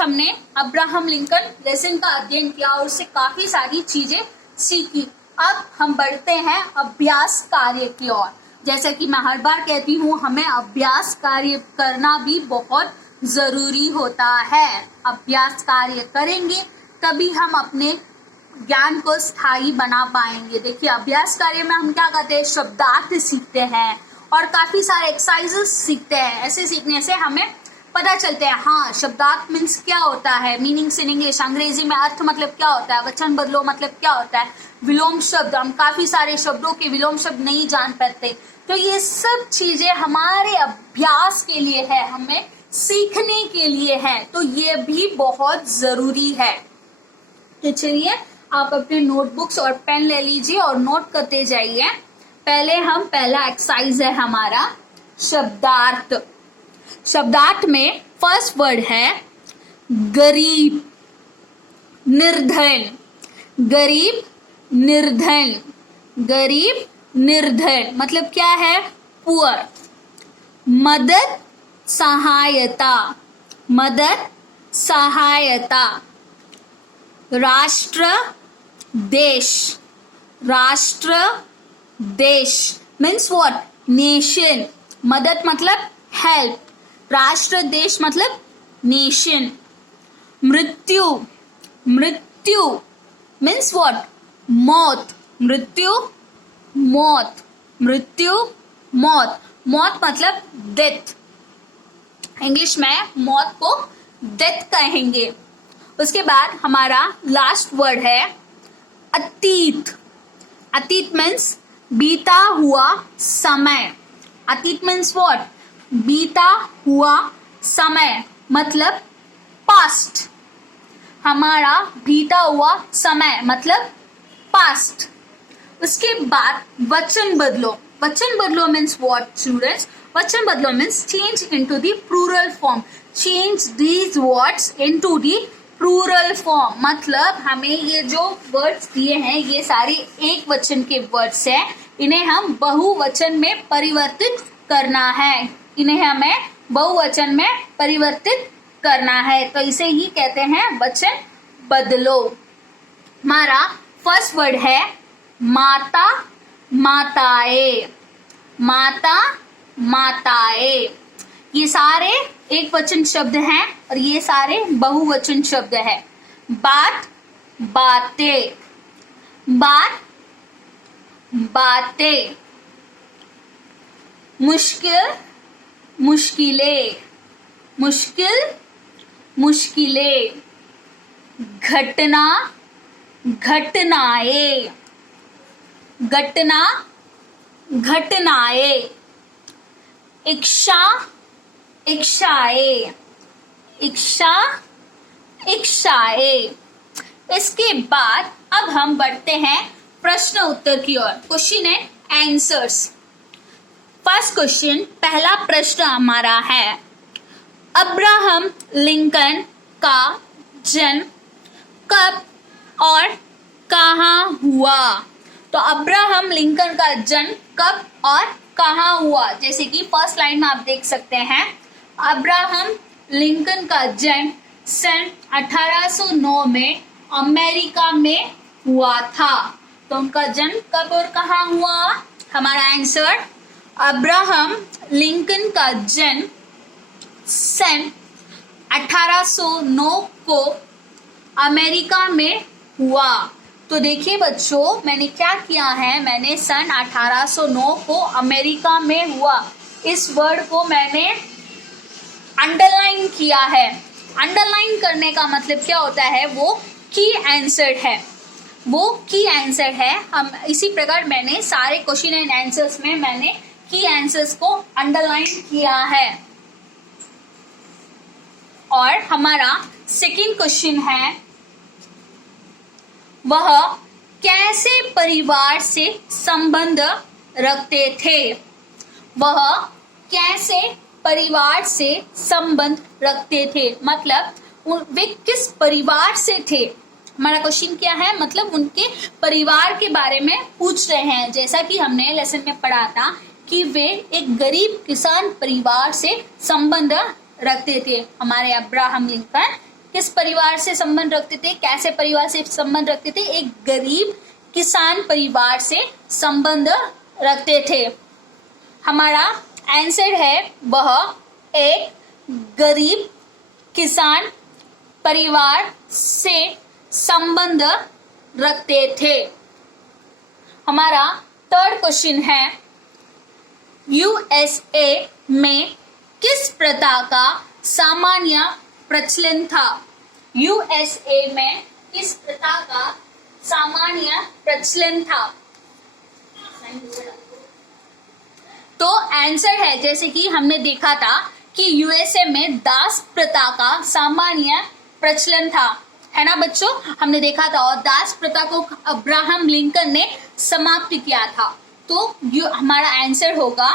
हमने Abraham Lincoln lesson का अध्ययन किया और उससे काफी सारी चीजें सीखी। अब हम बढ़ते हैं अभ्यास कार्य की ओर। जैसा कि मैं हर बार कहती हूँ, हमें अभ्यास कार्य करना भी बहुत जरूरी होता है। अभ्यास कार्य करेंगे तभी हम अपने ज्ञान को स्थायी बना पाएंगे। देखिए, अभ्यास कार्य में हम क्या करते हैं, शब्दार्थ सीखते हैं और काफी सारे एक्सरसाइजेस सीखते हैं। ऐसे सीखने से हमें पता चलते हैं, हाँ शब्दार्थ मीन्स क्या होता है, मीनिंग्स इन इंग्लिश, अंग्रेजी में अर्थ मतलब क्या होता है, वचन बदलो मतलब क्या होता है, विलोम शब्द, हम काफी सारे शब्दों के विलोम शब्द नहीं जान पाते। तो ये सब चीजें हमारे अभ्यास के लिए है, हमें सीखने के लिए है, तो ये भी बहुत जरूरी है। तो चलिए आप अपने नोटबुक्स और पेन ले लीजिए और नोट करते जाइए। पहला एक्सरसाइज है हमारा शब्दार्थ। शब्दार्थ में फर्स्ट वर्ड है गरीब, निर्धन, गरीब निर्धन, गरीब निर्धन मतलब क्या है, पुअर। मदद सहायता, मदद सहायता। राष्ट्र देश, राष्ट्र देश मीन्स व्हाट, नेशन। मदद मतलब हेल्प, राष्ट्र देश मतलब नेशन। मृत्यु, मृत्यु मीन्स व्हाट, मौत, मृत्यु मौत, मृत्यु मौत, मौत मतलब डेथ। इंग्लिश में मौत को डेथ कहेंगे। उसके बाद हमारा लास्ट वर्ड है अतीत। अतीत मीन्स बीता हुआ समय। अतीत मीन्स व्हाट, बीता हुआ समय मतलब पास्ट। हमारा बीता हुआ समय मतलब पास्ट। उसके बाद वचन बदलो। वचन बदलो मीन्स व्हाट स्टूडेंट्स, वचन बदलो means change into the plural form, change these words into the plural form. मतलब हमें ये जो वर्ड्स दिए हैं ये सारे एक वचन के वर्ड्स हैं, इन्हें हम बहुवचन में परिवर्तित करना है, इन्हें हमें बहुवचन में परिवर्तित करना है, तो इसे ही कहते हैं वचन बदलो। हमारा फर्स्ट वर्ड है माता, माताएं, माता माताएं। ये सारे एक वचन शब्द हैं और ये सारे बहुवचन शब्द है। बात बातें, बात बातें। मुश्किल मुश्किलें, मुश्किल मुश्किलें। घटना घटनाएं, घटना घटनाएं। इच्छा इच्छाएं, इच्छा इच्छाएं। इसके बाद अब हम बढ़ते हैं प्रश्न उत्तर की ओर, question and answers. First question, पहला प्रश्न हमारा है अब्राहम लिंकन का जन्म कब और कहाँ हुआ। तो अब्राहम लिंकन का जन्म कब और कहाँ हुआ, जैसे कि फर्स्ट लाइन में आप देख सकते हैं, अब्राहम लिंकन का जन्म सन 1809 में अमेरिका में हुआ था। तो उनका जन्म कब और कहाँ हुआ। हमारा आंसर, अब्राहम लिंकन का जन्म सन 1809 को अमेरिका में हुआ। तो देखिए बच्चों, मैंने क्या किया है, मैंने सन 1809 को अमेरिका में हुआ इस वर्ड को मैंने अंडरलाइन किया है। अंडरलाइन करने का मतलब क्या होता है, वो की आंसर है, वो की आंसर है। हम इसी प्रकार मैंने सारे क्वेश्चन एंड आंसर्स में मैंने की आंसर्स को अंडरलाइन किया है। और हमारा सेकंड क्वेश्चन है, वह कैसे परिवार से संबंध रखते थे। वह कैसे परिवार से संबंध रखते थे, मतलब वे किस परिवार से थे। हमारा क्वेश्चन क्या है, मतलब उनके परिवार के बारे में पूछ रहे हैं। जैसा कि हमने लेसन में पढ़ा था कि वे एक गरीब किसान परिवार से संबंध रखते थे। हमारे अब्राहम लिंकन किस परिवार से संबंध रखते थे, कैसे परिवार से संबंध रखते थे, एक गरीब किसान परिवार से संबंध रखते थे। हमारा आंसर है वह एक गरीब किसान परिवार से संबंध रखते थे। हमारा थर्ड क्वेश्चन है यूएसए में किस प्रथा का सामान्य प्रचलन था। यूएसए में किस प्रथा का सामान्य प्रचलन था। तो आंसर है, जैसे कि हमने देखा था कि यूएसए में दास प्रथा का सामान्य प्रचलन था, है ना बच्चों, हमने देखा था। और दास प्रथा को अब्राहम लिंकन ने समाप्त किया था। तो हमारा आंसर होगा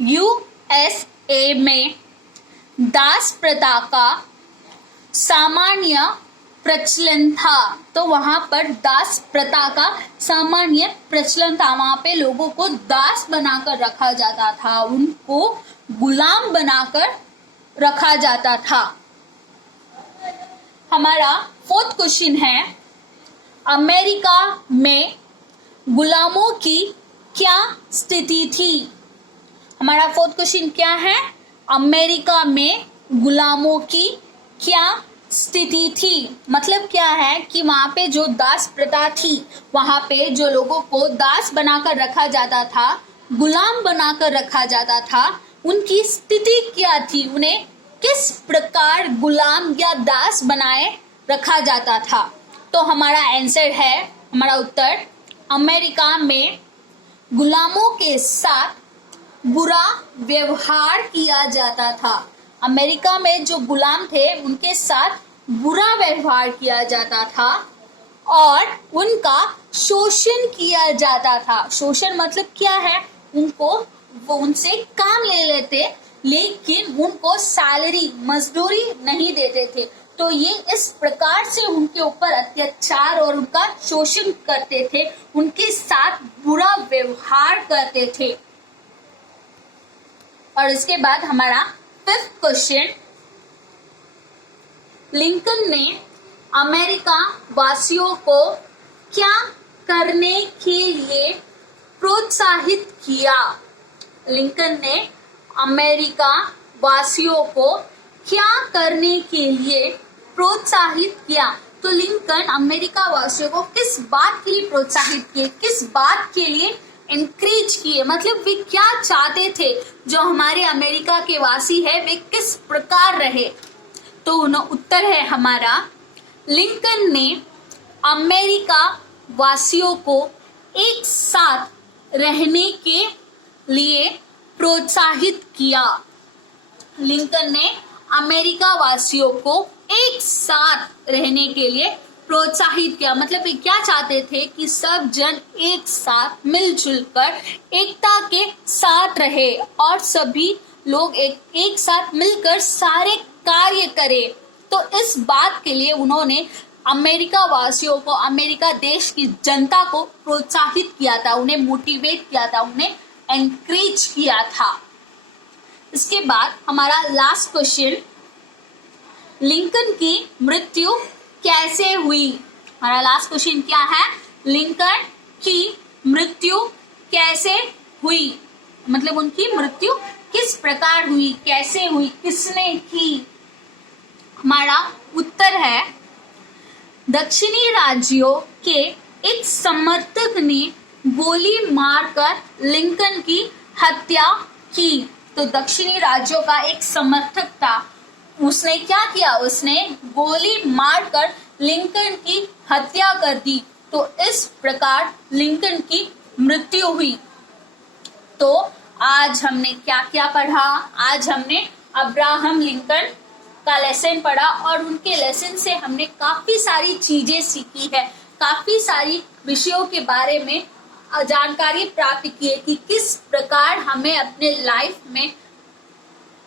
यूएसए में दास प्रथा का सामान्य प्रचलन था। तो वहां पर दास प्रथा का सामान्य प्रचलन था। वहां पे लोगों को दास बनाकर रखा जाता था, उनको गुलाम बनाकर रखा जाता था। हमारा फोर्थ क्वेश्चन है अमेरिका में गुलामों की क्या स्थिति थी। हमारा फोर्थ क्वेश्चन क्या है, अमेरिका में गुलामों की क्या स्थिति थी। मतलब क्या है कि वहां पे जो दास प्रथा थी, वहां पे जो लोगों को दास बनाकर रखा जाता था, गुलाम बनाकर रखा जाता था, उनकी स्थिति क्या थी, उन्हें किस प्रकार गुलाम या दास बनाए रखा जाता था। तो हमारा आंसर है, हमारा उत्तर, अमेरिका में गुलामों के साथ बुरा व्यवहार किया जाता था। अमेरिका में जो गुलाम थे उनके साथ बुरा व्यवहार किया जाता था और उनका शोषण किया जाता था। शोषण मतलब क्या है, वो उनसे काम ले लेते लेकिन उनको सैलरी, मजदूरी नहीं देते थे। तो ये इस प्रकार से उनके ऊपर अत्याचार और उनका शोषण करते थे, उनके साथ बुरा व्यवहार करते थे। और इसके बाद हमारा फिफ्थ क्वेश्चन, लिंकन ने अमेरिका वासियों को क्या करने के लिए प्रोत्साहित किया। लिंकन ने अमेरिका वासियों को क्या करने के लिए प्रोत्साहित किया। तो लिंकन अमेरिका वासियों को किस बात के लिए प्रोत्साहित किए, किस बात के लिए एनकरेज किए, मतलब वे क्या चाहते थे, जो हमारे अमेरिका के वासी है वे किस प्रकार रहे। तो उत्तर है हमारा, लिंकन ने अमेरिका वासियों को एक साथ रहने के लिए प्रोत्साहित किया। लिंकन ने अमेरिका वासियों को एक साथ रहने के लिए प्रोत्साहित किया। मतलब वे क्या चाहते थे कि सब जन एक साथ मिलजुल कर एकता के साथ रहे और सभी लोग एक साथ मिलकर सारे कार्य करें। तो इस बात के लिए उन्होंने अमेरिका वासियों को, अमेरिका देश की जनता को प्रोत्साहित किया था, उन्हें मोटिवेट किया था, उन्हें एनकरेज किया था। इसके बाद हमारा लास्ट क्वेश्चन, लिंकन की मृत्यु कैसे हुई। हमारा लास्ट क्वेश्चन क्या है, लिंकन की मृत्यु कैसे हुई, मतलब उनकी मृत्यु किस प्रकार हुई, कैसे हुई, किसने की। हमारा उत्तर है, दक्षिणी राज्यों के एक समर्थक ने गोली मारकर लिंकन की हत्या की। तो दक्षिणी राज्यों का एक समर्थक था, उसने क्या किया, उसने गोली मारकर लिंकन की हत्या कर दी। तो इस प्रकार लिंकन की मृत्यु हुई। तो आज हमने क्या क्या पढ़ा, आज हमने अब्राहम लिंकन का लेसन पढ़ा और उनके लेसन से हमने काफी सारी चीजें सीखी है, काफी सारी विषयों के बारे में जानकारी प्राप्त की है कि किस प्रकार हमें अपने लाइफ में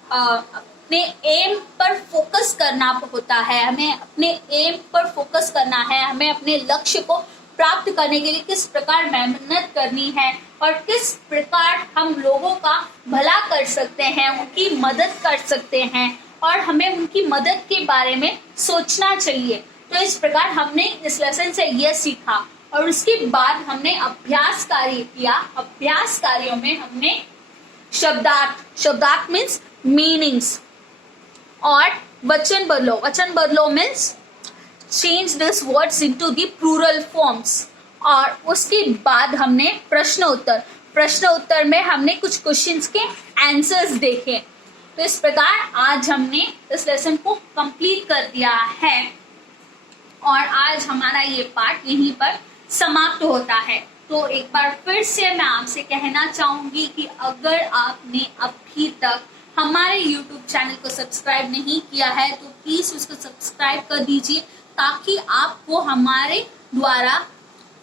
अपने एम पर फोकस करना होता है, हमें अपने एम पर फोकस करना है, हमें अपने लक्ष्य को प्राप्त करने के लिए किस प्रकार मेहनत करनी है और किस प्रकार हम लोगों का भला कर सकते हैं, उनकी मदद कर सकते हैं और हमें उनकी मदद के बारे में सोचना चाहिए। तो इस प्रकार हमने इस लेसन से यह सीखा और उसके बाद हमने अभ्यास कार्य किया। अभ्यास कार्यों में हमने शब्दार्थ मीन्स मीनिंग्स और वचन बदलो means change this words into the plural forms. और उसके बाद हमने प्रश्न उत्तर में हमने कुछ क्वेश्चंस के आंसर्स देखे। तो इस प्रकार आज हमने इस लेसन को कंप्लीट कर दिया है और आज हमारा ये पार्ट यहीं पर समाप्त होता है। तो एक बार फिर से मैं आपसे कहना चाहूंगी कि अगर आपने अभी तक हमारे YouTube चैनल को सब्सक्राइब नहीं किया है तो प्लीज उसको सब्सक्राइब कर दीजिए, ताकि आपको हमारे द्वारा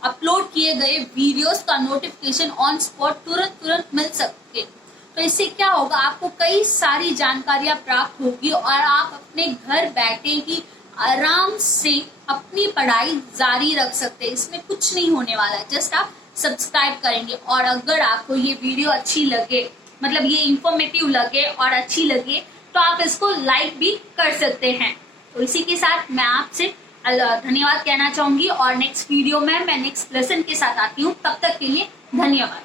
अपलोड किए गए वीडियोस का नोटिफिकेशन ऑन स्पॉट तुरंत मिल सके। तो इससे क्या होगा, आपको कई सारी जानकारियां प्राप्त होगी और आप अपने घर बैठे ही आराम से अपनी पढ़ाई जारी रख सकते हैं। इसमें कुछ नहीं होने वाला है, जस्ट आप सब्सक्राइब करेंगे। और अगर आपको ये वीडियो अच्छी लगे, मतलब ये इंफॉर्मेटिव लगे और अच्छी लगे, तो आप इसको लाइक भी कर सकते हैं। तो इसी के साथ मैं आपसे धन्यवाद कहना चाहूंगी और नेक्स्ट वीडियो में मैं नेक्स्ट लेसन के साथ आती हूँ। तब तक के लिए धन्यवाद।